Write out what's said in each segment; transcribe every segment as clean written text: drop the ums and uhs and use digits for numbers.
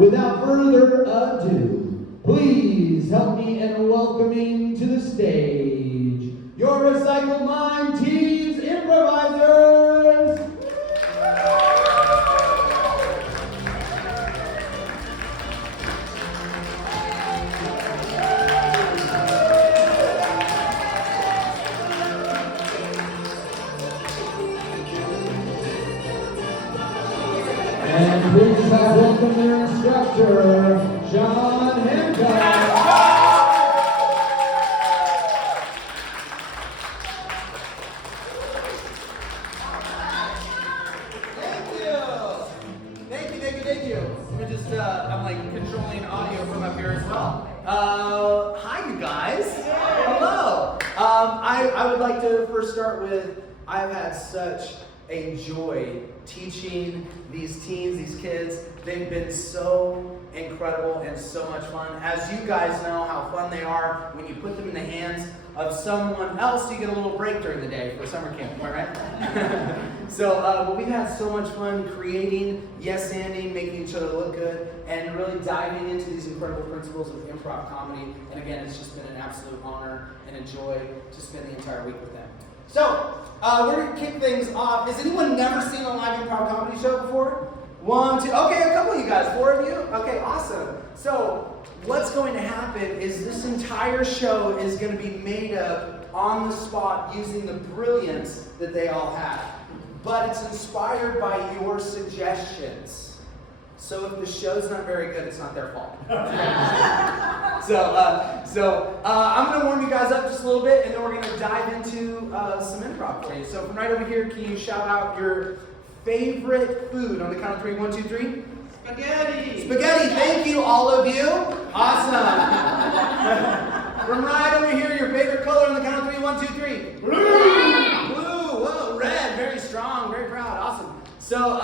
without further ado, please help me in welcoming to the stage your Recycled Mind Team's improvisers. And please have welcome their instructor, John Hancock. Thank you. I'm like controlling audio from up here as well. Hi, you guys. Hello. I would like to first start with, I've had such a joy teaching these teens, these kids. They've been so incredible and so much fun. As you guys know how fun they are when you put them in the hands of someone else, you get a little break during the day for summer camp, am I right? So we've had so much fun creating, yes-anding, making each other look good, and really diving into these incredible principles of improv comedy. And again, it's just been an absolute honor and a joy to spend the entire week with them. So, we're going to kick things off. Has anyone never seen a live improv comedy show before? 1, 2, okay, a couple of you guys, 4 of you? Okay, awesome. So, what's going to happen is this entire show is going to be made up on the spot using the brilliance that they all have. But it's inspired by your suggestions. So if the show's not very good, it's not their fault. So I'm going to warm you guys up just a little bit, and then we're going to dive into some improv for you. So from right over here, can you shout out your favorite food on the count of 3? 1, 2, 3. Spaghetti! Spaghetti, thank you, all of you. Awesome. From right over here, your favorite color on the count of 3. 1, 2, 3. Blue, whoa, red, very strong, very proud, awesome. So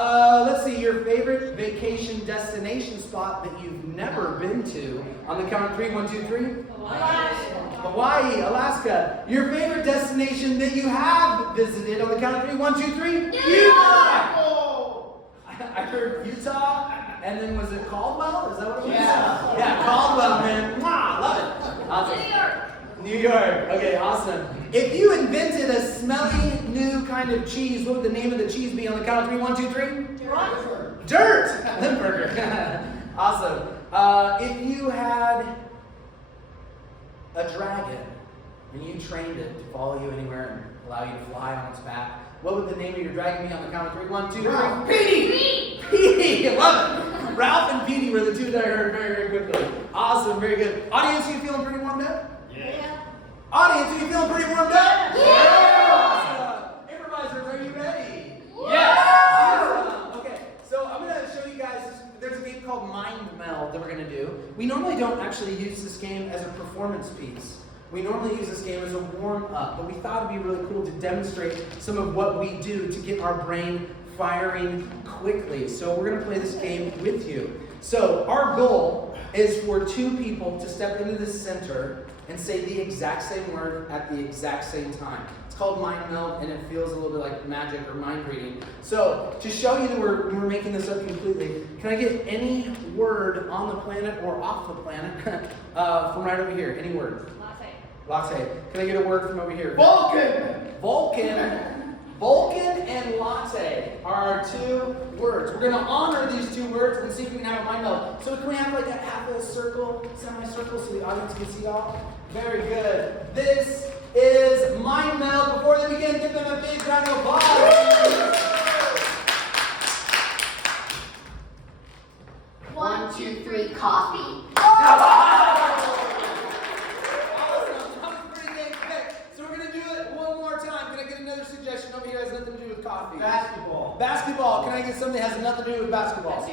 let's see, your favorite vacation destination spot that you've never been to on the count of 3. 1, 2, 3. Hawaii, Alaska. Your favorite destination that you have visited on the count of 3. 1, 2, 3. Utah! I heard Utah, and then was it Caldwell? Is that what it was? Yeah, Caldwell, man. Wow, love it. Awesome. New York. Okay, awesome. If you invented a smelly new kind of cheese, what would the name of the cheese be on the count of 3? 1, 2, 3. Dirt. Limburger. Awesome. If you had a dragon and you trained it to follow you anywhere and allow you to fly on its back, what would the name of your dragon be on the count of 3? 1, 2, 3. Petey! Petey! Love it. Ralph and Petey were the two that I heard very, very quickly. Awesome, very good. Audience, you feeling pretty warmed up? Yeah. Audience, are you feeling pretty warmed up? Yeah! Improvisers, are you ready? Yes! Awesome. Okay, so I'm going to show you guys, there's a game called Mind Meld that we're going to do. We normally don't actually use this game as a performance piece. We normally use this game as a warm-up, but we thought it'd be really cool to demonstrate some of what we do to get our brain firing quickly. So we're going to play this game with you. So our goal is for 2 people to step into the center and say the exact same word at the exact same time. It's called Mind Meld, and it feels a little bit like magic or mind reading. So to show you that we're making this up completely, can I get any word on the planet or off the planet from right over here? Any word? Latte. Can I get a word from over here? Vulcan! Vulcan and latte are our 2 words. We're going to honor these 2 words and see if we can have a mind meld. So can we have like half a circle, semicircle, so the audience can see y'all? Very good. This is Mind Meld. Before they begin, give them a big round of applause. 1, 2, 3, coffee. Suggestion over here has nothing to do with coffee. Basketball. Basketball. Can I get something that has nothing to do with basketball?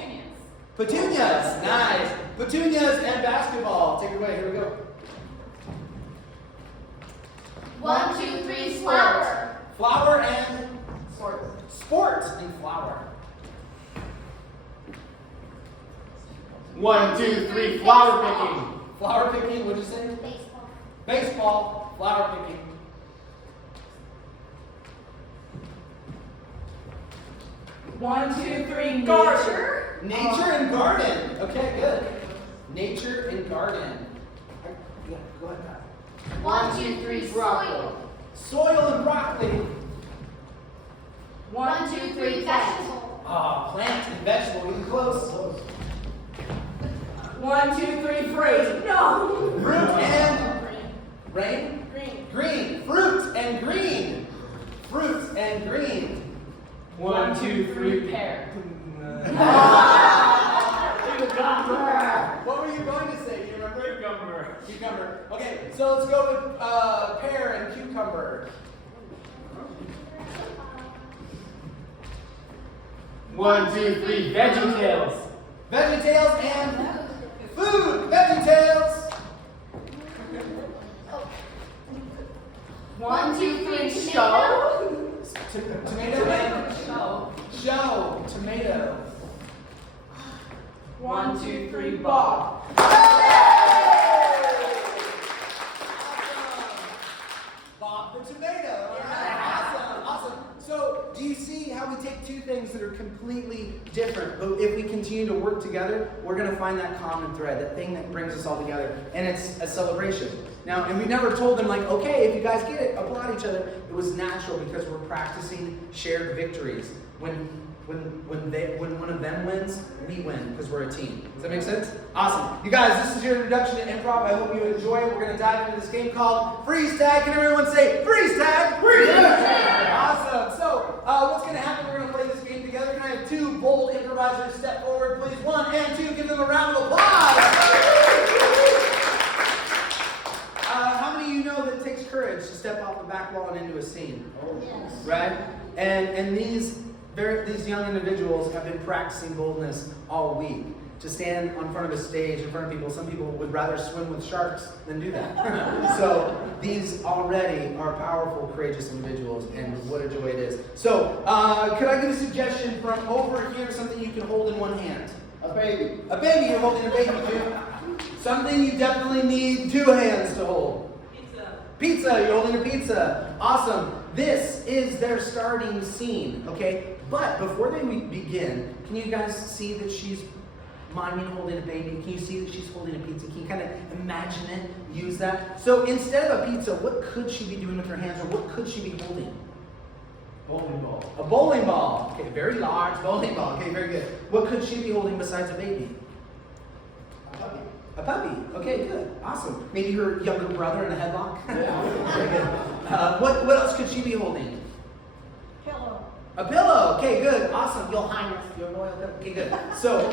Petunias. Nice. Petunias and basketball. Take it away. Here we go. 1, 2, 3, flower. Flower and sports and flower. 1, 2, 3, flower picking. Flower picking. What'd you say? Baseball. Baseball. Flower picking. 1, 2, 3, Nature and garden. Okay, nature and garden. Yeah, go ahead, Pat. 1, 2, 3, soil. Soil and broccoli. 1, 2, 3, vegetable. Plant and vegetable. Getting close. 1, 2, 3, fruit. No. Fruit and rain. Green. Green. Fruit and green. Fruit and green. 1, 2, 3, pear. What were you going to say? Do you remember? Cucumber. Cucumber. Okay, so let's go with pear and cucumber. 1, 2, 3, VeggieTales. VeggieTales and food. VeggieTales. 1, 2, 3, Show. Tomato and show. Tomato. 1, 2, 3, ball. Bob the tomato. Awesome. So, do you see how we take two things that are completely different, but if we continue to work together, we're going to find that common thread, that thing that brings us all together, and it's a celebration. Now, and we never told them, like, okay, if you guys get it, applaud each other. It was natural because we're practicing shared victories. When one of them wins, we win because we're a team. Does that make sense? Awesome. You guys, this is your introduction to improv. I hope you enjoy it. We're going to dive into this game called Freeze Tag. Can everyone say Freeze Tag? Freeze Tag! Awesome. So, what's going to happen? We're going to play this game together. Can I have two bold improvisers step forward, please? 1 and 2. Give them a round of applause. How many of you know that it takes courage to step off the back wall and into a scene? Yes. Right? And these young individuals have been practicing boldness all week. To stand on front of a stage in front of people, some people would rather swim with sharks than do that. So these already are powerful, courageous individuals, and what a joy it is. So could I get a suggestion from over here, something you can hold in one hand? A baby. A baby, you're holding a baby, too. Something you definitely need 2 hands to hold. Pizza, you're holding a pizza. Awesome. This is their starting scene, okay? But before they begin, can you guys see that she's miming holding a baby? Can you see that she's holding a pizza? Can you kind of imagine it, use that? So instead of a pizza, what could she be doing with her hands, or what could she be holding? Bowling ball. A bowling ball. Okay, very large bowling ball. Okay, very good. What could she be holding besides a baby? A puppy. A puppy. Okay, good. Awesome. Maybe her younger brother in a headlock. Yeah. Very good. What else could she be holding? Pillow. A pillow. Okay, good. Awesome. Your Highness, your royal. Okay, good. So,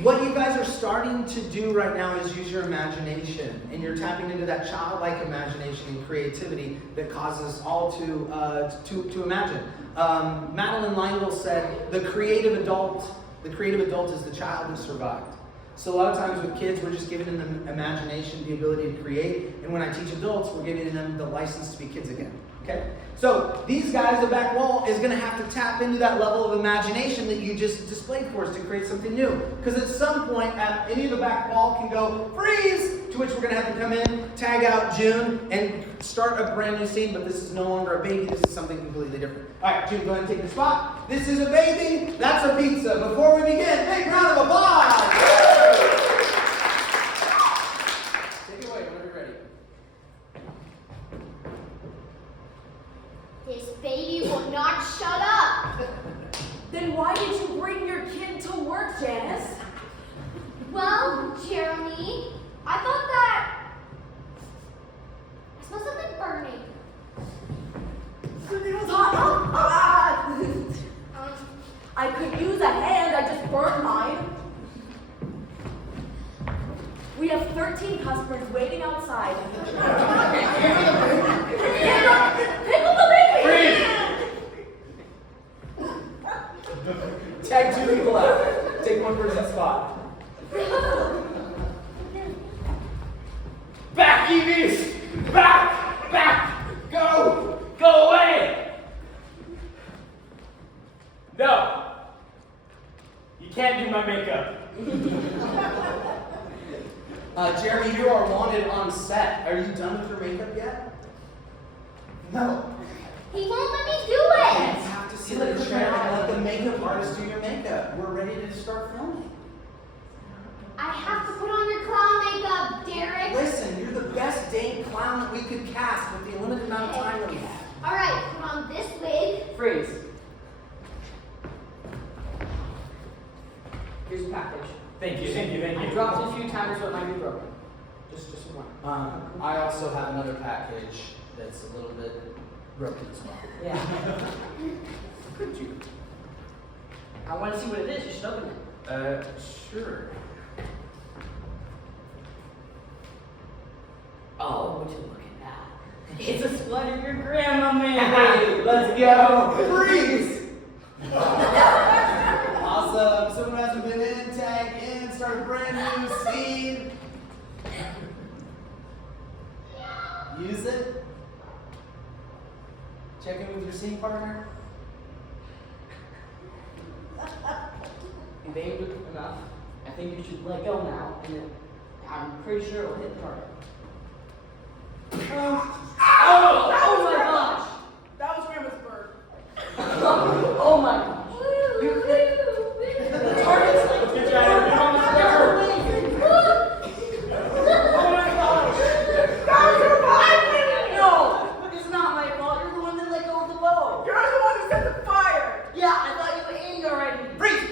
what you guys are starting to do right now is use your imagination, and you're tapping into that childlike imagination and creativity that causes us all to imagine. Madeline Langell said, "The creative adult is the child who survived." So a lot of times with kids, we're just giving them the imagination, the ability to create. And when I teach adults, we're giving them the license to be kids again. Okay? So these guys, the back wall, is going to have to tap into that level of imagination that you just displayed for us to create something new. Because at some point, any of the back wall can go freeze, to which we're going to have to come in, tag out June, and start a brand new scene. But this is no longer a baby. This is something completely different. All right, June, go ahead and take the spot. This is a baby. That's a pizza. Before we begin, big round of applause. Take it away whenever you're ready. This baby will not shut up. Then why did you bring your kid to work, Janice? Well, Jeremy, I thought that I smell something burning. It was hot. I could use a hand. I just burned mine. We have 13 customers waiting outside. Pick up the baby! Tag 2 people out. Take one person's spot. Back, EVs! Back! Go! Go away! No! You can't do my makeup. Jeremy, you are wanted on set. Are you done with your makeup yet? No. He won't let me do You it. have to sit in a chair and let the makeup artist do your makeup. We're ready to start filming. I have to put on your clown that we could cast with the limited amount of time that we have. All right, put on this wig. Freeze. Here's your package. Thank you. I dropped it a few times, so it might be broken. Just one. I also have another package that's a little bit broken as well. Yeah. Could you? I want to see what it is. You should open it. Sure. Oh, would you look at that? It's a sweater your grandma made. Let's go. Freeze! Awesome. Someone who hasn't been in, tag in, start a brand new scene. Use it. Check in with your scene partner. You've aimed it enough. I think you should let go now, and then I'm pretty sure it'll hit the target. Oh my gosh! That was Grandma's bird. Oh my gosh! The target's like Good job. almost there. Oh my gosh! Guys, you're vibing! No, it's not my fault. You're the one that let go of the bow. You're the one who set the fire! Yeah, I thought you aimed already. Freeze!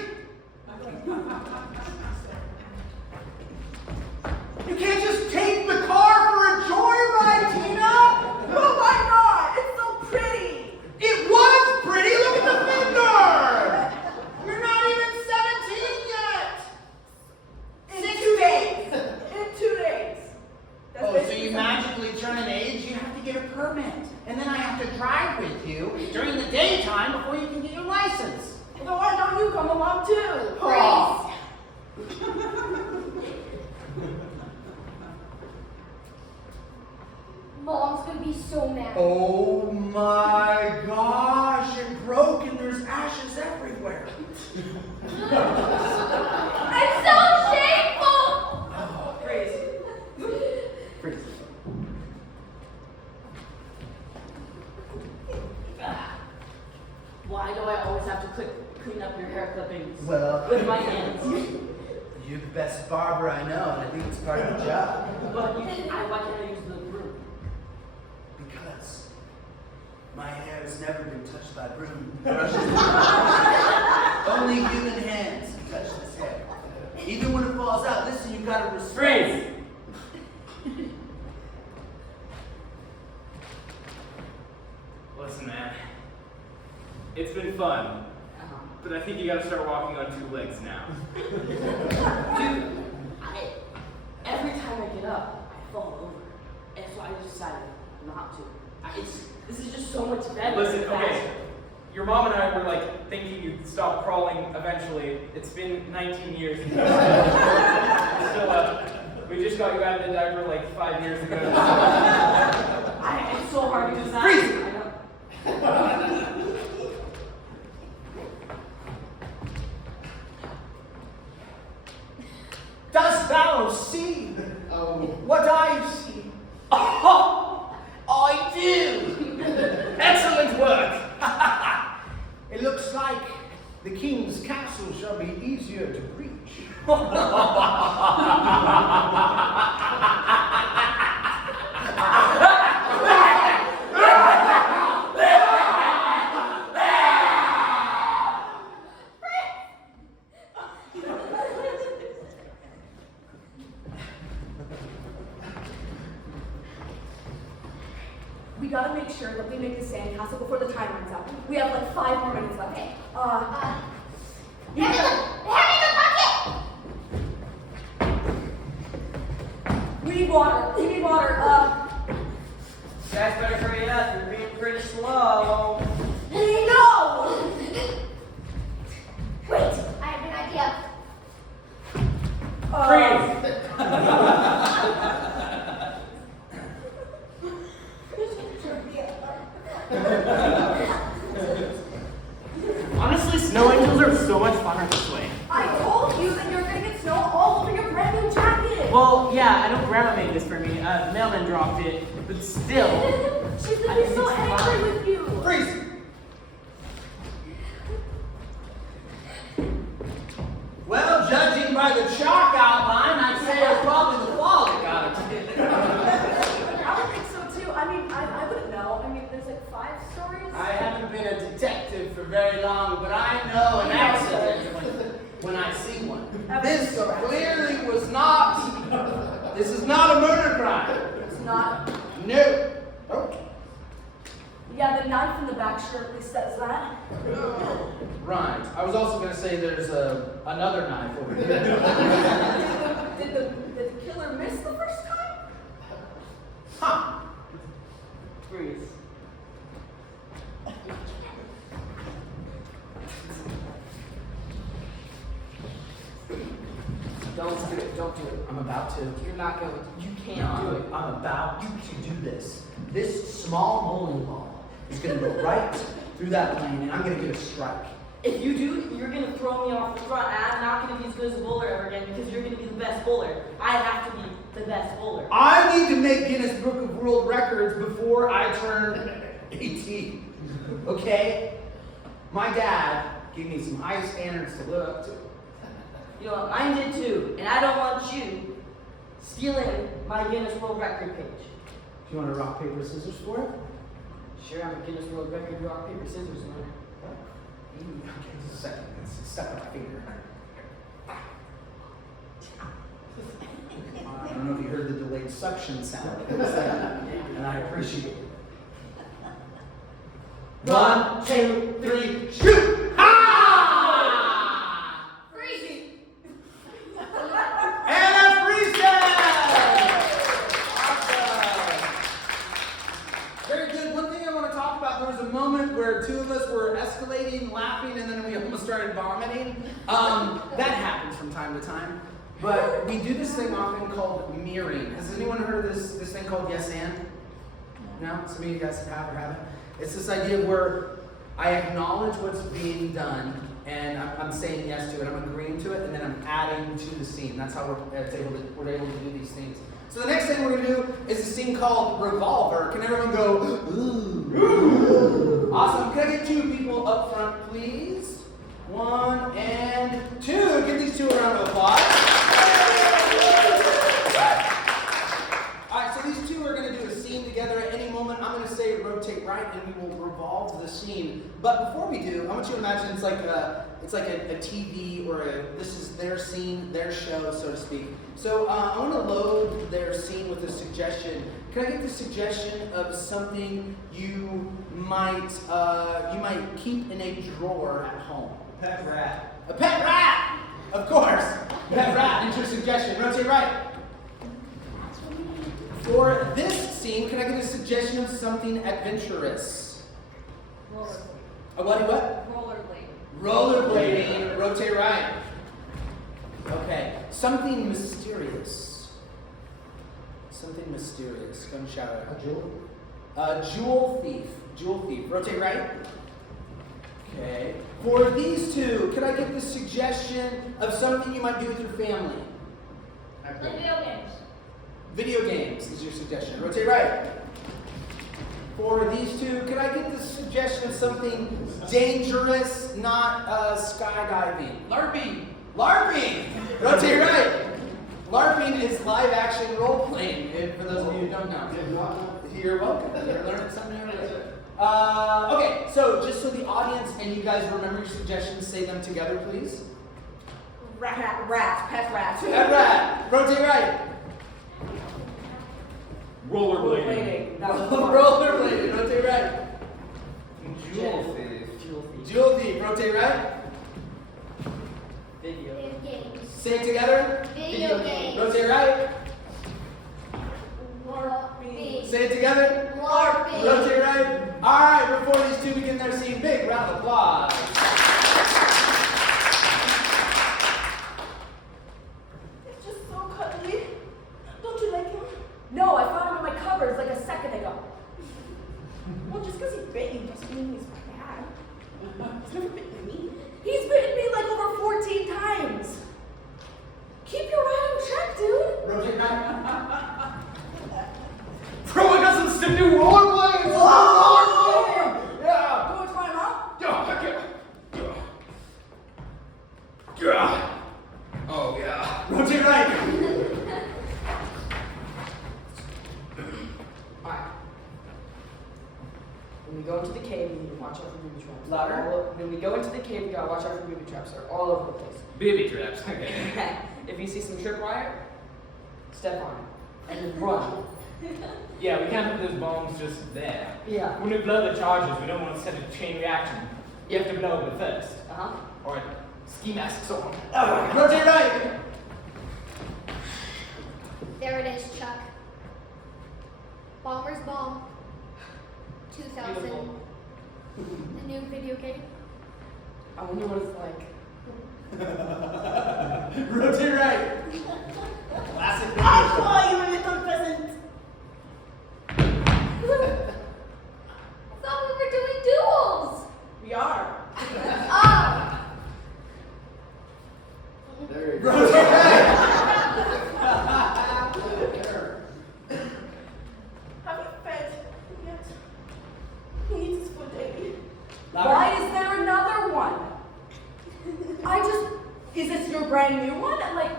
You can't just take the car for a joyride, Tina! Oh my god! It's so pretty! It was pretty! Look at the fender! You're not even 17 yet! In 2 days! In 2 days! That's Oh, so basically you magically turn an age, you have to get a permit. And then I have to drive with you during the daytime before you can get your license. So why don't you come along too? Oh. Mom's gonna be so mad. Oh my gosh, it broke and there's ashes everywhere. I'm so shameful. Freeze. Freeze. Why do I always have to clean up your hair clippings Well, with my hands? you're the best barber I know, and I think it's part of the job. But why can't I use the broom? Because my hair has never been touched by broom brushes. Only human hands can touch this hair. Even when it falls out, listen, you've got to respect. Freeze! Listen, man. It's been fun, but I think you gotta start walking on 2 legs now. Dude, every time I get up, I fall over. And so I just decided not to. This is just so much better. Listen, and okay. faster. Your mom and I were like thinking you'd stop crawling eventually. It's been 19 years. Still we just got you out of the diaper like 5 years ago. It's so hard to design. Freeze! I know. Dost thou see what I see? Oh, I do. Excellent work! It looks like the king's castle shall be easier to reach. We gotta make sure that we make the sandcastle before the time runs out. We have like 5 more minutes left. Okay. You Hand me the bucket. We need water. We need water. You guys better hurry up. You're being pretty slow. Hey, no! Wait, I have an idea. Freeze! Honestly, snow angels are so much funner this way. I told you that you're gonna get snow all over your brand new jacket. Well, yeah, I know Grandma made this for me. The mailman dropped it, but still. She's gonna be so angry with you. Freeze! Well, judging by the chalk outline, I'd say it was probably the fall that got it. This clearly was not. This is not a murder crime. It's not. No. Oh. Yeah, the knife in the back surely says that. Right. I was also going to say there's another knife over here. Did the killer miss the first time? Huh. Freeze. Don't do it. Don't do it. I'm about to. You're not going to. You can't do it. I'm about to do this. This small bowling ball is going to go right through that plane, and I'm going to get a strike. If you do, you're going to throw me off the front, and I'm not going to be as good as a bowler ever again because you're going to be the best bowler. I have to be the best bowler. I need to make Guinness Book of World Records before I turn 18. Okay? My dad gave me some high standards to live up to. You know what? Mine did too, and I don't want you stealing my Guinness World Record page. Do you want to rock, paper, scissors for it? Sure, I'm a Guinness World Record rock, paper, scissors winner. Okay, just a second. It's stuck on my finger. I don't know if you heard the delayed suction sound, and I appreciate it. 1, 2, 3, shoot! Ha! Freeze! And that's reset! Awesome. Very good. One thing I want to talk about, there was a moment where two of us were escalating, laughing, and then we almost started vomiting. That happens from time to time. But we do this thing often called mirroring. Has anyone heard of this thing called yes and? No? Some of you guys have or haven't? It's this idea where I acknowledge what's being done, and I'm saying yes to it, I'm agreeing to it, and then I'm adding to the scene. That's how we're able to do these things. So the next thing we're going to do is a scene called Revolver. Can everyone go, ooh? Ooh. Awesome. Can I get two people up front, please? 1 and 2. Give these two a round of applause. All right, so these two are going to do a scene together at any moment. I'm going to say rotate right, and we will revolve the scene. But before we do, I want you to imagine it's like a TV or this is their scene, their show, so to speak. So I want to load their scene with a suggestion. Can I get the suggestion of something you might keep in a drawer at home? Pet rat. A pet rat, of course. Pet rat. It's your suggestion. Rotate right. For this scene, can I get a suggestion of something adventurous? Rollerblading. A what? Rollerblading. Rotate right. Okay. Something mysterious. Something mysterious. Go and shout it out. A jewel thief. Jewel thief. Rotate right. Okay. For these two, could I get the suggestion of something you might do with your family? Play video games. Video games is your suggestion. Rotate right. For these two, could I get the suggestion of something dangerous, not skydiving? LARPing. LARPing! Rotate right. LARPing is live action role playing, for those of you who don't know. You're welcome. You're learning something new today. Okay, so just so the audience and you guys remember your suggestions, say them together, please. Rats, pet rats. Pet rat. Rotate right. Rollerblading. Rollerblading. Rotate right. Jewel thief. Jewel thief. Rotate right. Video. Video games. Say it together. Video games. Rotate right. LARPing. Say it together. LARPing. Rotate right. All right, before these two begin their scene, big round of applause. It's just so cuddly. Don't you like him? No, I found him in my cupboards like a second ago. Well, just because he bit you doesn't mean he's bad. He's never bitten me. He's bitten me like over 14 times. Keep your eye on track, dude. Rotate right. Bro, I got some stiff new rollerblades. Oh! Yeah. Go try him out. Oh yeah. Rotate right. Alright. When we go into the cave, we need to watch out for booby traps. Louder. When we go into the cave, we gotta watch out for booby traps. They're all over the place. Booby traps. Okay. you see some tripwire, step on it and then run. Yeah, we can't put those bombs just there. Yeah. When we blow the charges, we don't want to set a chain reaction. You have to blow it first. Uh-huh. Alright, ski masks on. Rotate right. There it is, Chuck. Bomber's Bomb 2000. Beautiful. The new video game. I wonder what it's like. Rotate right. Classic. I'll call you a little peasant. I thought we were doing duels. We are. Oh. There you go. Rotate right. Haven't fed yet. He needs his food daily. Louder. Why is there another one? Is this your brand new one? Like,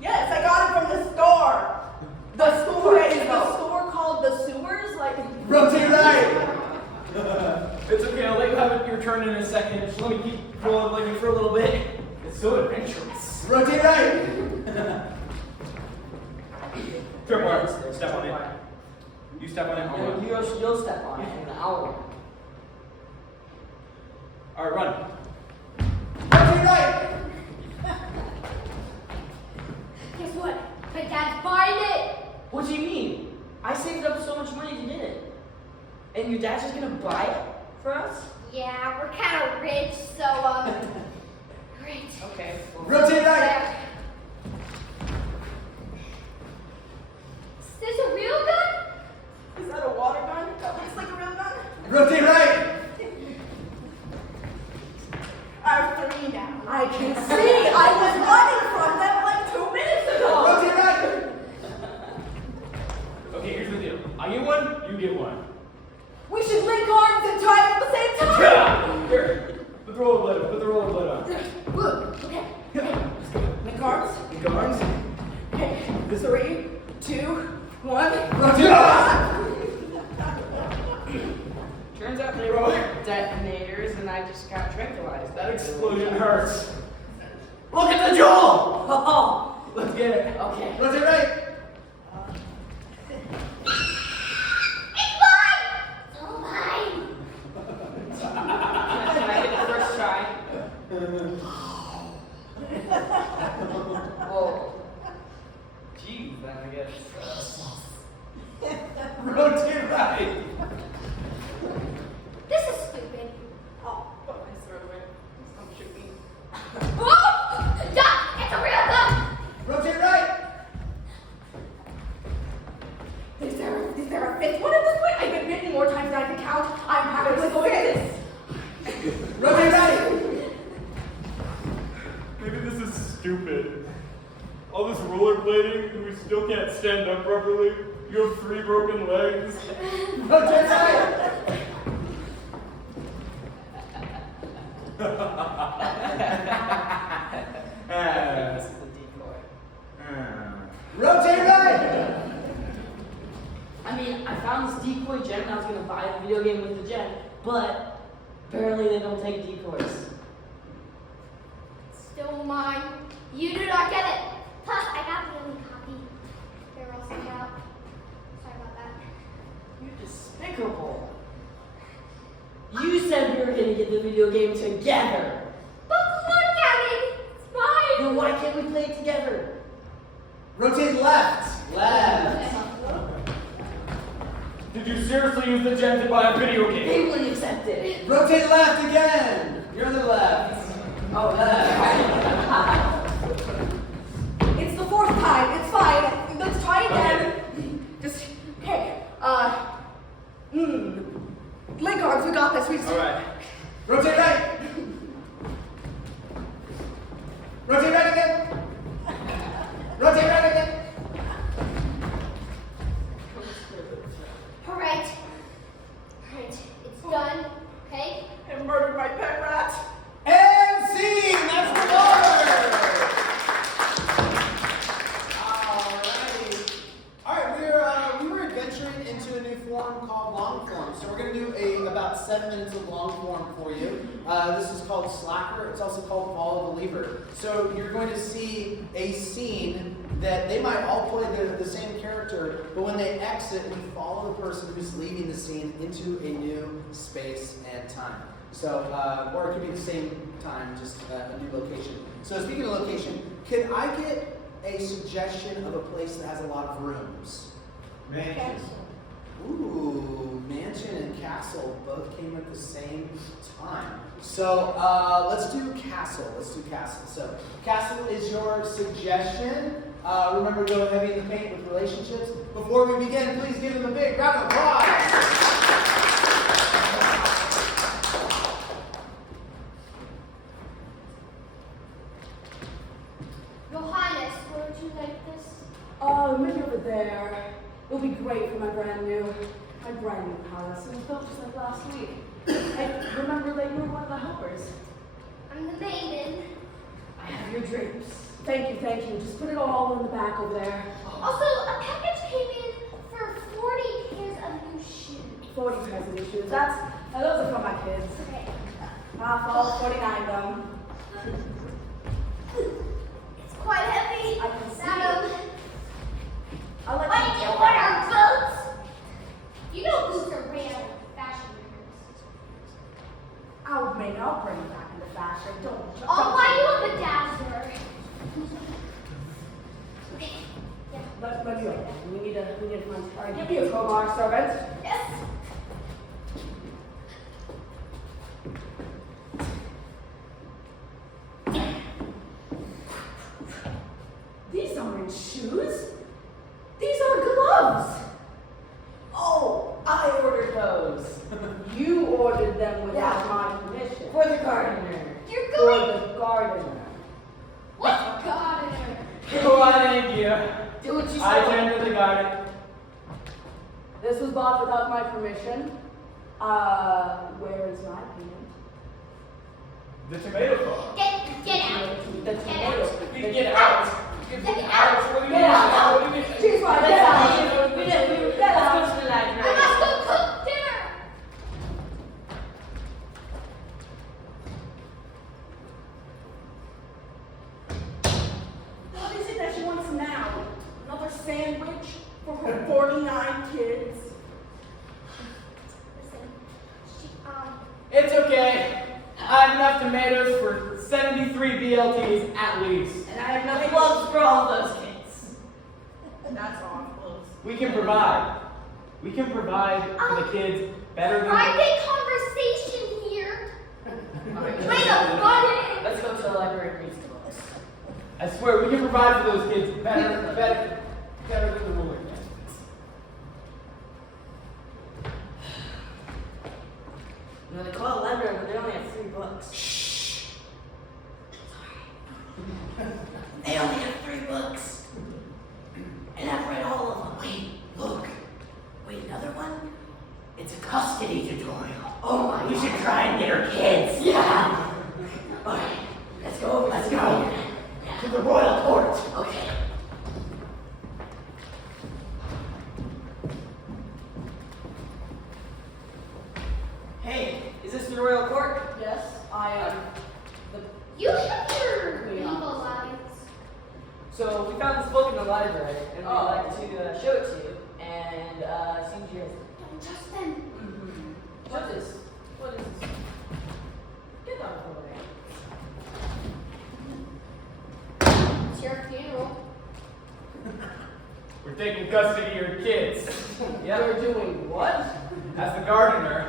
yes, I got it from the store. The store is the store called the Sewers? Like, Rotate right. It's okay, I'll let you have your turn in a second. Just let me keep rolling for a little bit. It's so adventurous. Rotate right. Tripwire, step on it. You step on it, I'll run. You'll step on it and I'll run. Alright, run. Rotate right. Guess what? My dad's buying it. What do you mean? I saved up so much money to get it. And your dad's just gonna buy it for us? Yeah, we're kind of rich, so great. Okay. Rotate right. There. Is this a real gun? is that a water gun? That looks like a real gun? Rotate right. I have 3 now. I can see. I was running from them like 2 minutes ago. Rotate right. Okay, here's the deal. I get one, you get one. We should link arms and try it at the same time. Yeah! Here, put the rollerblade on. Look, okay. Link arms. Link arms. Okay, 3, 2, 1. Rotate right. Turns out they were detonators and I just got tranquilized. That explosion hurts. Look at the jewel! Oh, Let's get it. okay. Rotate right. It's mine! It's all mine. Can I get the first try? Whoa. Geez, then I guess. Rotate right. This is stupid. Oh, put my sword away. Don't shoot me. Oh! Duck! It's a real gun! Rotate right. Is there a 5th one at this point? I've been bitten more times than I can count. I'm having to go into this. Rotate right. Maybe this is stupid. All this rollerblading and we still can't stand up properly. You have 3 broken legs. Rotate right. This is the decoy. Rotate right. I mean, I found this decoy gem and I was gonna buy the video game with the gem, but apparently they don't take decoys. Still mine. You do not get it. Plus, I got the only copy. They're all sent out. Sorry about that. You're despicable. You said we were gonna get the video game together. But look at it. It's mine. Then why can't we play it together? Rotate left. Left. Did you seriously use the gem to buy a video game? They wouldn't accept it. Rotate left again. You're on the left. Oh, Left. It's the 4th time. It's fine. Let's try again. Just, okay. Link arms, we got this. We just. Alright. Rotate right. Rotate right again. Rotate right again. Alright. Alright. It's done. Okay? I murdered my pet rat. And scene. That's the water. 7 minutes of long form for you. This is called Slacker. It's also called Follow the Lever. So you're going to see a scene that they might all play the same character, but when they exit, we follow the person who's leaving the scene into a new space and time. So, or it could be the same time, just a new location. So speaking of location, could I get a suggestion of a place that has a lot of rooms? Mansion. Ooh, mansion and castle both came at the same time. So let's do castle. So castle is your suggestion. Remember to go heavy in the paint with relationships. Before we begin, please give them a big round of applause. Your Highness, where would you like this? Maybe over there. It'll be great for my brand new palace. It was built just like last week. I remember that you were one of the helpers. I'm the maiden. I have your drapes. Thank you. Just put it all in the back over there. Also, a package came in for 40 pairs of new shoes. 40 pairs of new shoes. Those are for my kids. Okay. Fall 49 though. It's quite heavy. I can see Madam, it. I'll let why you did you get wear that. our boots? You know boots are rare fashion items. I'll bring it back into fashion. Don't. I'll buy you a bedazzler. Okay. Yeah. Let's go. We need to find. All right, give me a crowbar, servant. Yes. These aren't shoes. These are gloves. Oh, I ordered those. You ordered them without my permission. For the gardener. You're going. For the gardener. What gardener? Why, thank you. Do what you I say. tend to the garden. This was bought without my permission. Where is my payment? The tomato farm. Get out. The tomato. You can get out. You can get out. What do you mean? Get out. What do you mean? She's fine. Get out. Get out. Let's go to the library. I must go cook dinner. What is it that she wants now? Another sandwich for her 49 kids? Listen, It's okay. I have enough tomatoes for 73 BLTs at least. And I have enough gloves for all those kids. That's awful. We can provide. We can provide for the kids better than. private conversation here. Wait a minute. Let's go to the library and read some books. I swear, we can provide for those kids better than the ruler can. You know, they call it a library, but they only have 3 books. Shh. They only have 3 books. And I've read all of them. Wait, look. Wait, another one? It's a custody tutorial. Oh my god. We should try and get her kids. Yeah. Alright, let's go. Let's go. To the royal court. Okay. Hey, is this the royal court? Yes, I am. You have your Yeah. evil lies. So we found this book in the library, and we'd Oh. like to show it to you. And it seems yours. Don't trust them. What is? What is this? Get that over there. It's your funeral. We're taking custody of your kids. You're doing what? As the gardener,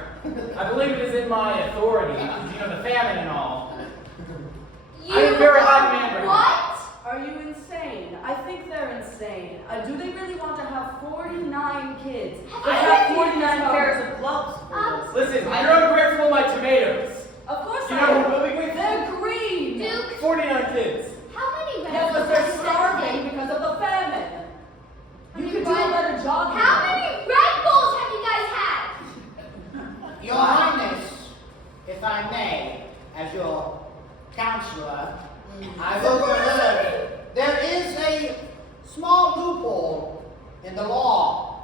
I believe it is in my authority, because you know the famine and all. You I'm very high demand right now. What? Are you insane? I think they're insane. Do they really want to have 49 kids? I have 49 pairs of gloves for this. Listen, you're ungrateful of my tomatoes. Of course You I know am. who will be grateful? They're green. Duke, 49 kids. how many Yeah, red but bulls they're have you guys starving had? because of the famine. How You many could do a red- better job. How many Red Bulls have you guys had? Your Highness, if I may, as your counselor, I've overheard there is a small loophole in the law.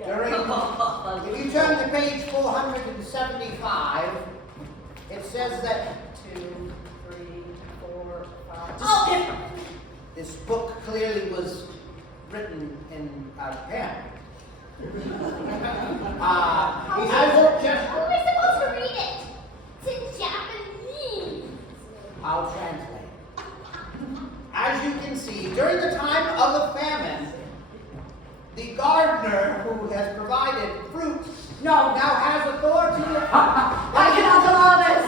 If you turn to page 475, it says that 2, 3, 4, 5. this book clearly was written in Japan. How are we supposed to read it? It's in Japanese. I'll translate. As you can see, during the time of a famine, the gardener who has provided fruit now has authority. I cannot allow this!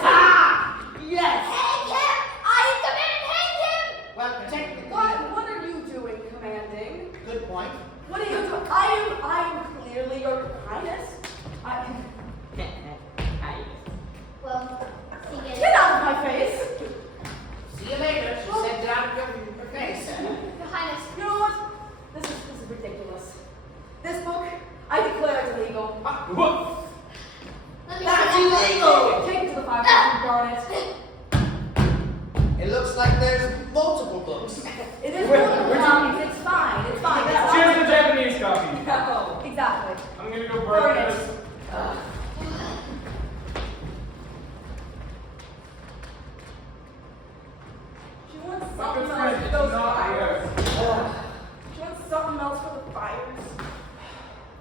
Yes! Hang him! I demand hang him! Well, technically, What are you doing, commanding? good point. What are you doing? I am clearly your highness. Well, see you. Get out of my face! See you later. She said get out of your face. Your Highness. You know what? This is ridiculous. This book, I declare it illegal. What? Let me That's see that. illegal! Take it to the fire and burn it. It looks like there's multiple books. It is multiple copies. It's fine. It's fine. That's Choose the Japanese copy. No, exactly. I'm gonna go Burn burn it. this. She wants My something good else friend for is those not fires. here. She wants something else for the fires.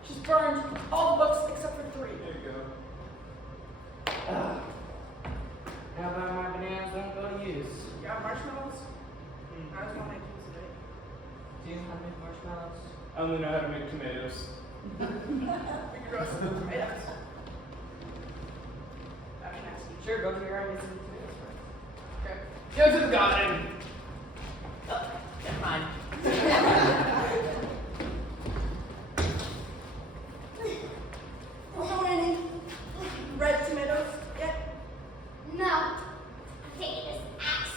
She's burned all the books except for 3. There you go. How about my bananas won't go to use? You got marshmallows? I was gonna make use of it. Do you have any marshmallows? I only know how to make tomatoes. Gross tomatoes. That's nasty. Sure, go to your area and get some tomatoes first. Okay. Go to the garden. Never mind. Also, any red tomatoes yet? No. I'm taking this axe.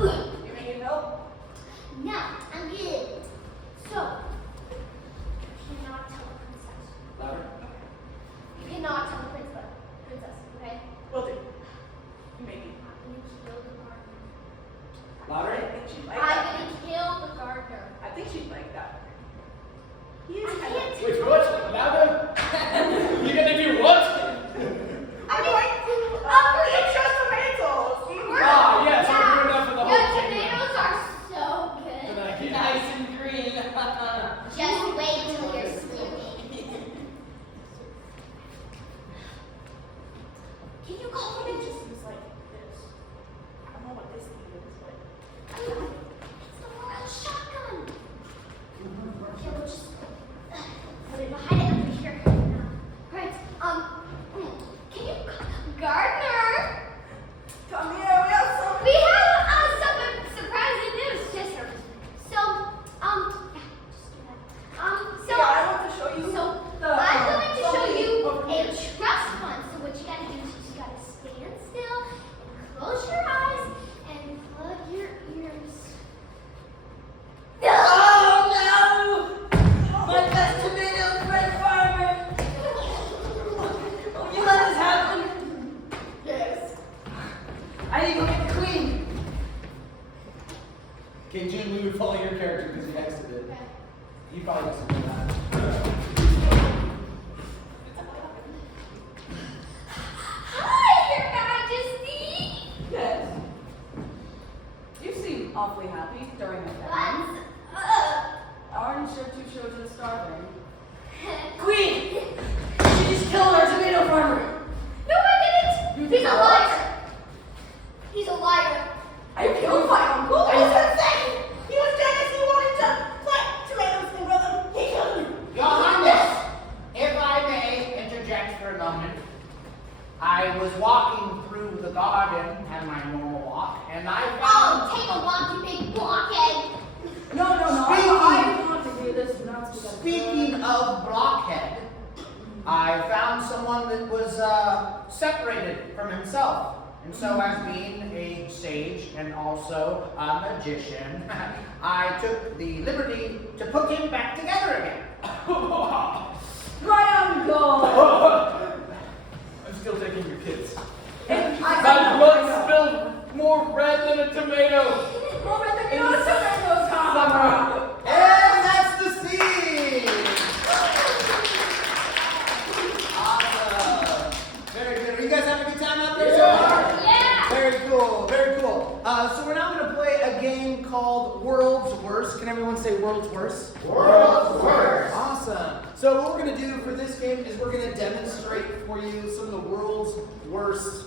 You making help? No, I'm good. So, you cannot tell the princess. Louder. You cannot tell the princess, okay? Will do. Maybe. I'm gonna kill the gardener. I Louder. think she'd like I'm that. gonna kill the gardener. I think she'd like that. He I is kind can't. Wait, what? Louder? You gonna do what? I'm going to. It's just tomatoes. Ah, yes, I'm doing enough for the whole Your thing. tomatoes are so good. Thank you. Nice and green. Just wait till you're sleeping. Can you call It me? just seems like this. I don't know what this thing is, but It's the royal shotgun. Okay, we'll just put it behind it over here. Right. Can you, gardener? come here. We have some. We have some surprising news, sister. So, yeah, just do that. So Yeah, I want to show you. So the, I'm going to show something you over a here. trust fund. So what you gotta do is you just gotta stand still and close your eyes and plug your ears. Oh no! My best tomatoes, Red Farmer! Oh, you let this happen? Yes. I need to go get the queen. Okay, June, we would follow your character because you exited. He probably doesn't do that. Hi, Your Majesty. Yes. You seem awfully happy during the famine. What's Aren't your 2 children starving? Queen! She just killed our tomato farmer. No, I didn't. He's a liar. He's a liar. I killed my uncle. What is that saying? He was jealous. He wanted to plant tomatoes and grow them. He killed him. Your Highness, if I may interject for a moment, I was walking through the garden, had my normal walk, and I Oh, found. take a walk, you big blockhead. No. Speaking- I want to hear this announcement. Speaking of blockhead, I found someone that was separated from himself. And so, as being a sage and also a magician, I took the liberty to put him back together again. My uncle. I'm still taking your kids. I Blood spilled more red than a tomato. More red than your tomatoes, huh? say world's worst? World's worst. Awesome. So what we're going to do for this game is we're going to demonstrate for you some of the world's worst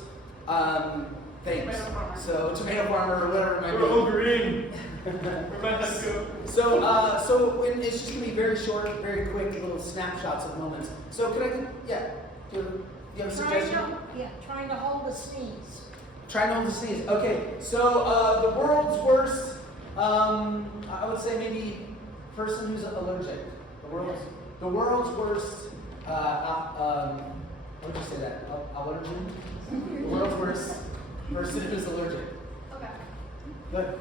things. So tomato farmer or whatever it might We're all be. green. Where my head go? So it's just going to be very short, very quick little snapshots of moments. So could I do you have a suggestion? Trying to hold a sneeze. Trying to hold the sneeze. Okay, so the world's worst, I would say maybe person who's allergic. The world's worst, what would you say that? Allergen? The world's worst person who's allergic. Okay. Good.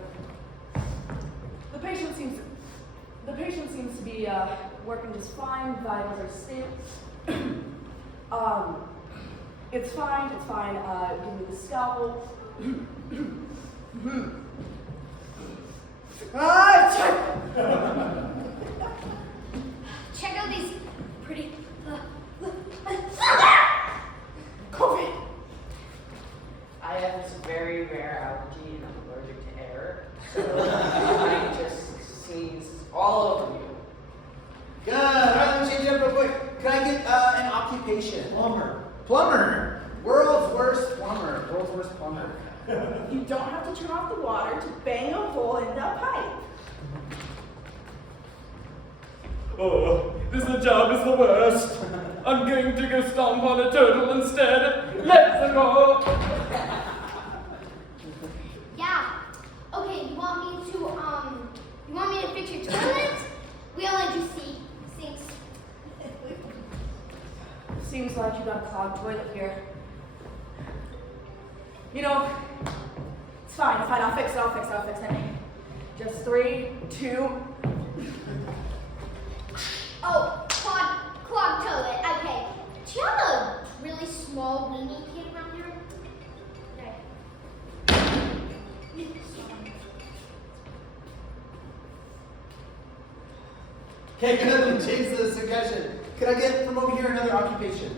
The patient seems to be working just fine. Vitals are stable. It's fine. Give me the scalpel. Check out these pretty. COVID. I have this very rare allergy and I'm allergic to air, so I just sneeze all over you. Good. All right, let me change it up real quick. Can I get an occupation? Plumber. World's worst plumber. You don't have to turn off the water to bang a hole in the pipe. Oh, this job is the worst. I'm going to go stomp on a turtle instead. Let's go. Yeah. Okay, you want me to fix your toilet? We only do sinks. Seems like you got a clogged toilet here. You know, it's fine. I'll fix it. Just 3, 2. Oh, clogged toilet. Okay. Do you have a really small weenie kid around here? Okay, good. Let me change the suggestion. Could I get from over here another occupation?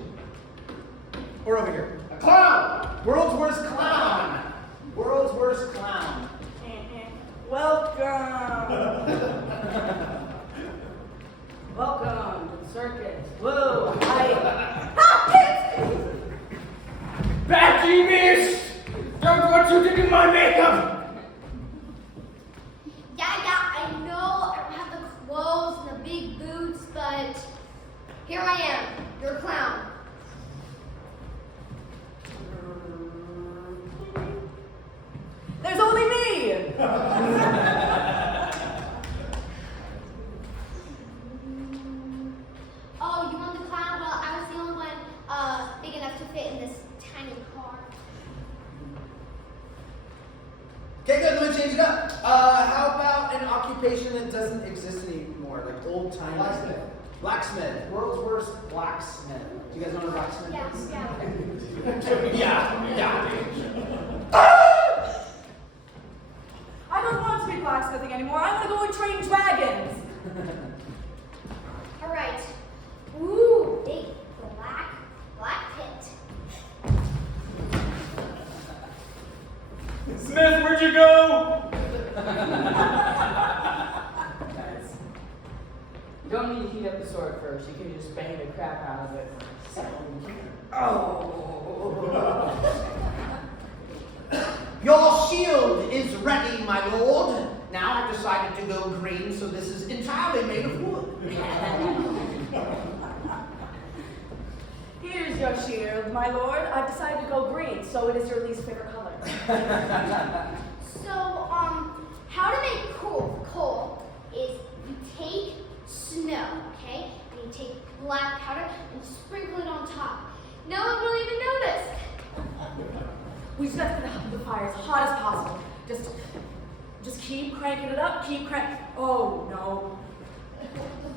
Or over here? A clown! World's worst clown! World's worst clown. Welcome to the circus. Whoa, Batty Beast! Don't want you to do my makeup! Yeah, I know I don't have the clothes and the big boots, but here I am, your clown. There's only me! Oh, you want the clown? Well, I was the only one big enough to fit in this tiny car. Okay, good. Let me change it up. How about an occupation that doesn't exist anymore, like old time? Blacksmith. World's worst blacksmith. Do you guys know what a blacksmith is? Yeah. I don't want to be blacksmithing anymore. I want to go and train dragons. All right. Ooh, big black pit. Smith, where'd you go? Guys, you don't need to heat up the sword first. You can just bang the crap out of it. Your shield is ready, my lord. Now I've decided to go green, so this is entirely made of wood. Here's your shield, my lord. I've decided to go green, so it is your least favorite color. So, how to make coal is you take snow, okay, and you take black powder and sprinkle it on top. No one will even notice. We just have to keep the fire as hot as possible. Just keep cranking it up, Oh, no.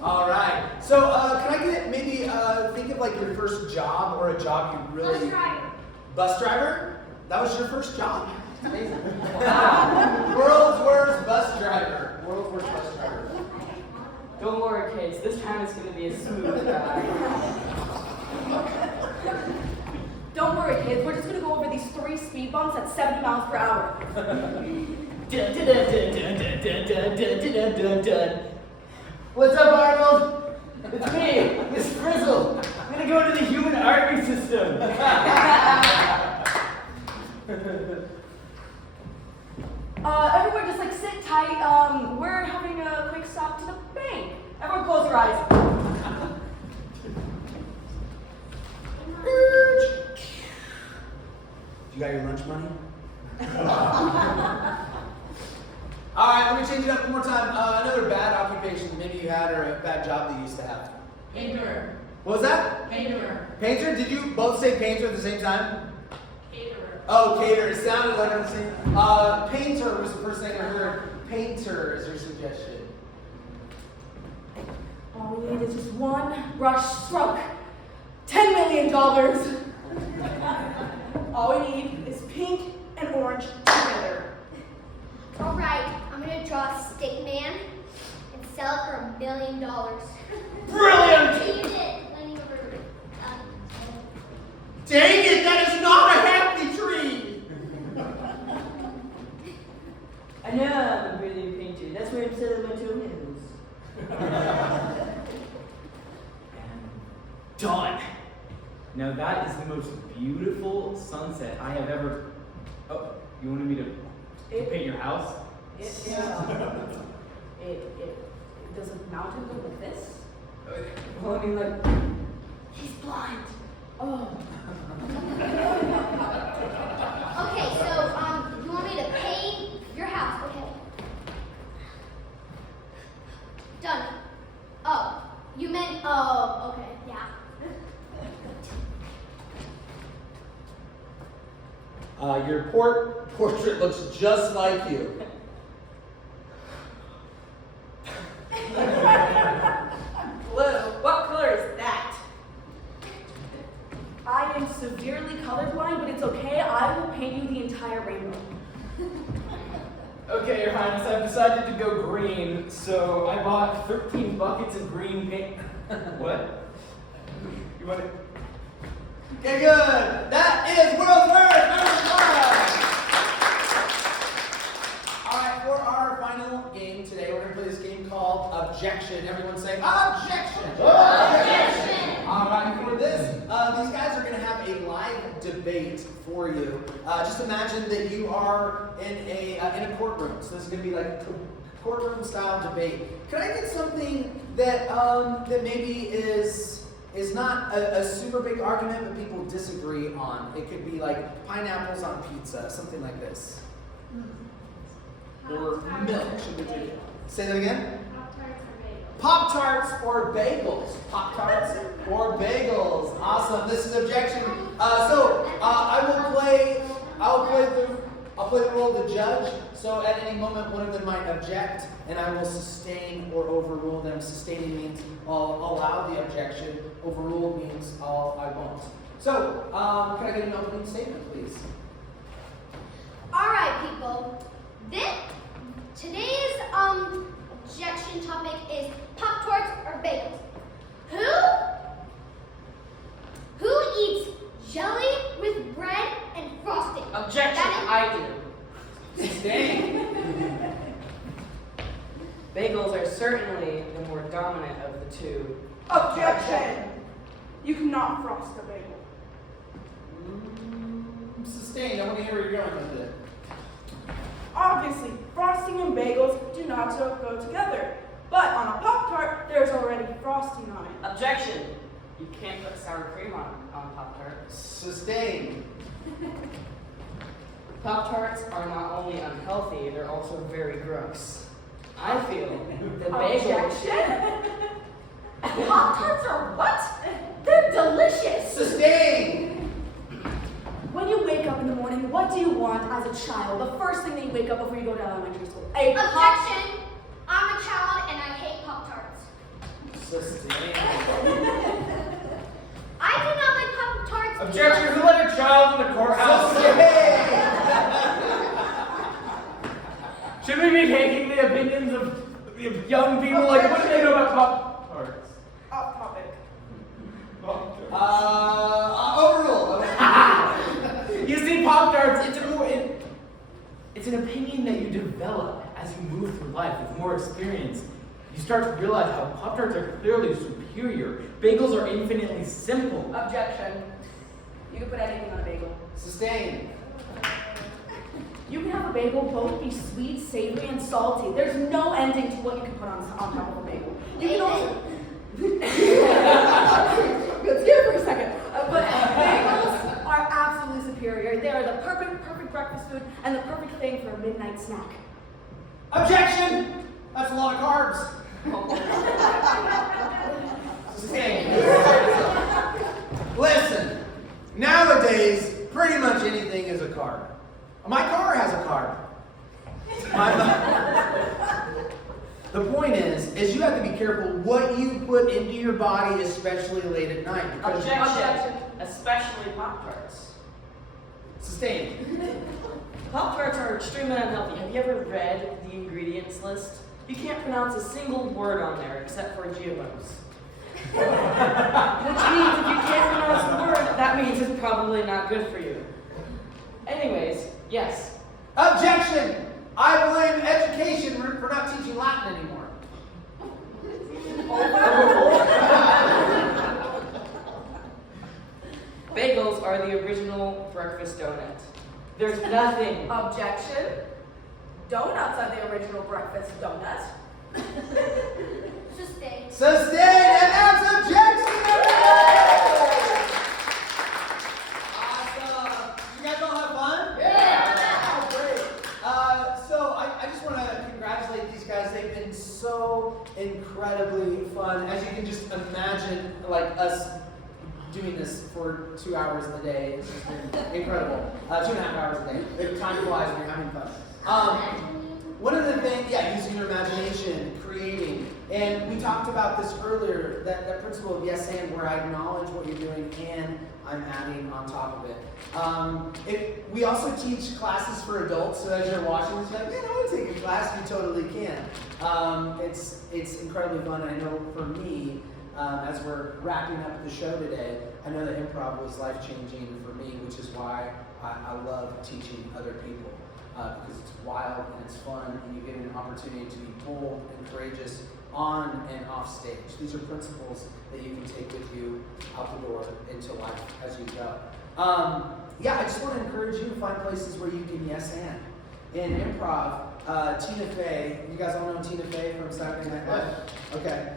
All right. So, can I get maybe think of like your first job or a job you really. Bus driver. Bus driver? That was your first job. That's amazing. Wow. World's worst bus driver. World's worst bus driver. Don't worry, kids. This time it's going to be a smooth ride. Don't worry, kids. We're just going to go over these 3 speed bumps at 70 miles per hour. What's up, Arnold? It's me, Miss Frizzle. I'm gonna go into the human artery system. Everyone just like sit tight. We're having a quick stop to the bank. Everyone close your eyes. You got your lunch money? All right, let me change it up one more time. Another bad occupation maybe you had or a bad job that you used to have. Painter. What was that? Painter. Painter? Did you both say painter at the same time? Caterer. Oh, caterer. It sounded like I'm saying. Painter was the first thing I heard. Painter is your suggestion. All we need is just one brush stroke. $10 million. All we need is pink and orange together. All right, I'm gonna draw a stick man and sell it for $1 million. Brilliant! You did. Dang it, that is not a happy tree! I know I'm a brilliant painter. That's where I'm selling my toenails. Done. Now that is the most beautiful sunset I have ever. Oh, you wanted me to paint your house? It does a mountain look like this? Well, I mean, like, he's blind. Oh. Okay, so you want me to paint your house? Okay. Done. Oh, you meant okay, yeah. Your portrait looks just like you. Blue. What color is that? I am severely colorblind, but it's okay. I will paint you the entire rainbow. Okay, Your Highness, I've decided to go green, so I bought 13 buckets of green paint. What? You want it? Okay, good. That is World's First, number 5. All right, for our final game today, we're going to play this game called Objection. Everyone say objection. Objection. All right, for this, these guys are going to have a live debate for you. Just imagine that you are in a courtroom. So this is going to be like a courtroom style debate. Could I get something that that maybe is not a super big argument, but people disagree on? It could be like pineapples on pizza, something like this. Or milk. Should we do? Say that again? Pop-Tarts or bagels. Pop-Tarts or bagels. Awesome. This is objection. I'll play the role of the judge. So at any moment, one of them might object, and I will sustain or overrule them. Sustaining means I'll allow the objection. Overrule means I won't. So, can I get an opening statement, please? All right, people. Today's objection topic is Pop-Tarts or bagels. Who eats jelly with bread and frosting? Objection, I do. Sustain. Bagels are certainly the more dominant of the two. Objection! You cannot frost a bagel. Sustain. I want to hear where you're going with it. Obviously, frosting and bagels do not go together. But on a Pop-Tart, there's already frosting on it. Objection! You can't put sour cream on Pop-Tarts. Sustain. Pop-Tarts are not only unhealthy, they're also very gross. I feel the bagels... Objection? Pop-Tarts are what? They're delicious! Sustain. When you wake up in the morning, what do you want as a child? The first thing that you wake up before you go to elementary school. A Objection! I'm a child and I hate Pop-Tarts. Sustain. I do not like Pop-Tarts. Objection! Who let a child in the courthouse? Should we be taking the opinions of young people? Like, what do they know about Pop-Tarts? Off topic. Overruled. You see, Pop-Tarts, it's an opinion that you develop as you move through life with more experience. You start to realize how Pop-Tarts are clearly superior. Bagels are infinitely simple. Objection. You can put anything on a bagel. Sustained. You can have a bagel both be sweet, savory, and salty. There's no ending to what you can put on top of a bagel. You can also... Good, skip for a second. But bagels are absolutely superior. They are the perfect breakfast food and the perfect thing for a midnight snack. Objection! That's a lot of carbs. Sustained. Listen, nowadays, pretty much anything is a carb. My car has a carb. The point is you have to be careful what you put into your body, especially late at night. Because Objection. Especially Pop-Tarts. Sustained. Pop-Tarts are extremely unhealthy. Have you ever read the ingredients list? You can't pronounce a single word on there except for GMOs. Which means if you can't pronounce the word, that means it's probably not good for you. Anyways, yes. Objection! I blame education for not teaching Latin anymore. Bagels are the original breakfast donut. There's nothing. Objection. Donuts are the original breakfast donut. Sustained. Sustained, and that's objection number 8! Awesome. You guys all have fun? Yeah. Oh, great. So I just want to congratulate these guys. They've been so incredibly fun. As you can just imagine, like us doing this for 2 hours a day. It's just been incredible. 2.5 hours a day. Time flies when you're having fun. One of the things, using your imagination, creating. And we talked about this earlier, that principle of yes and, where I acknowledge what you're doing and I'm adding on top of it. We also teach classes for adults, so as you're watching this, you're like, man, I want to take a class. You totally can. It's incredibly fun, and I know for me, as we're wrapping up the show today, I know that improv was life-changing for me, which is why I love teaching other people. Because it's wild and it's fun, and you get an opportunity to be bold and courageous on and off stage. These are principles that you can take with you out the door into life as you go. I just want to encourage you to find places where you can yes and. In improv, Tina Fey, you guys all know Tina Fey from Saturday Night Live? Okay.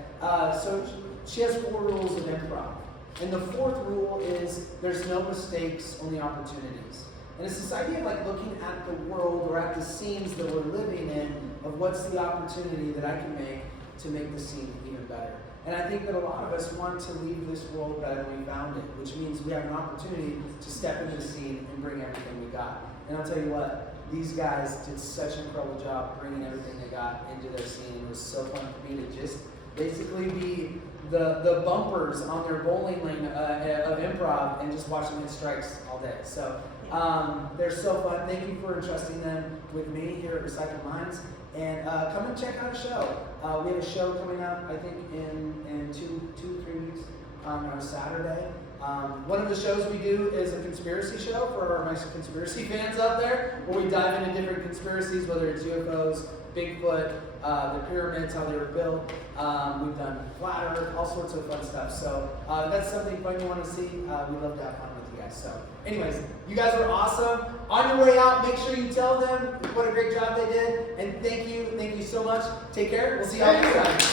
So she has 4 rules of improv. And the 4th rule is there's no mistakes, only opportunities. And it's this idea of like looking at the world or at the scenes that we're living in of what's the opportunity that I can make to make the scene even better. And I think that a lot of us want to leave this world better than we found it, which means we have an opportunity to step into the scene and bring everything we got. And I'll tell you what, these guys did such an incredible job bringing everything they got into their scene. It was so fun for me to just basically be the bumpers on their bowling lane of improv and just watch them hit strikes all day. So they're so fun. Thank you for entrusting them with me here at Recycle Minds. And come and check out a show. We have a show coming up, I think, in 2 or 3 weeks on our Saturday. One of the shows we do is a conspiracy show for my conspiracy fans out there, where we dive into different conspiracies, whether it's UFOs, Bigfoot, the pyramids, how they were built. We've done flat Earth, all sorts of fun stuff. So that's something fun you want to see. We'd love to have fun with you guys. So anyways, you guys were awesome. On your way out, make sure you tell them what a great job they did. And thank you so much. Take care. We'll see you all next time.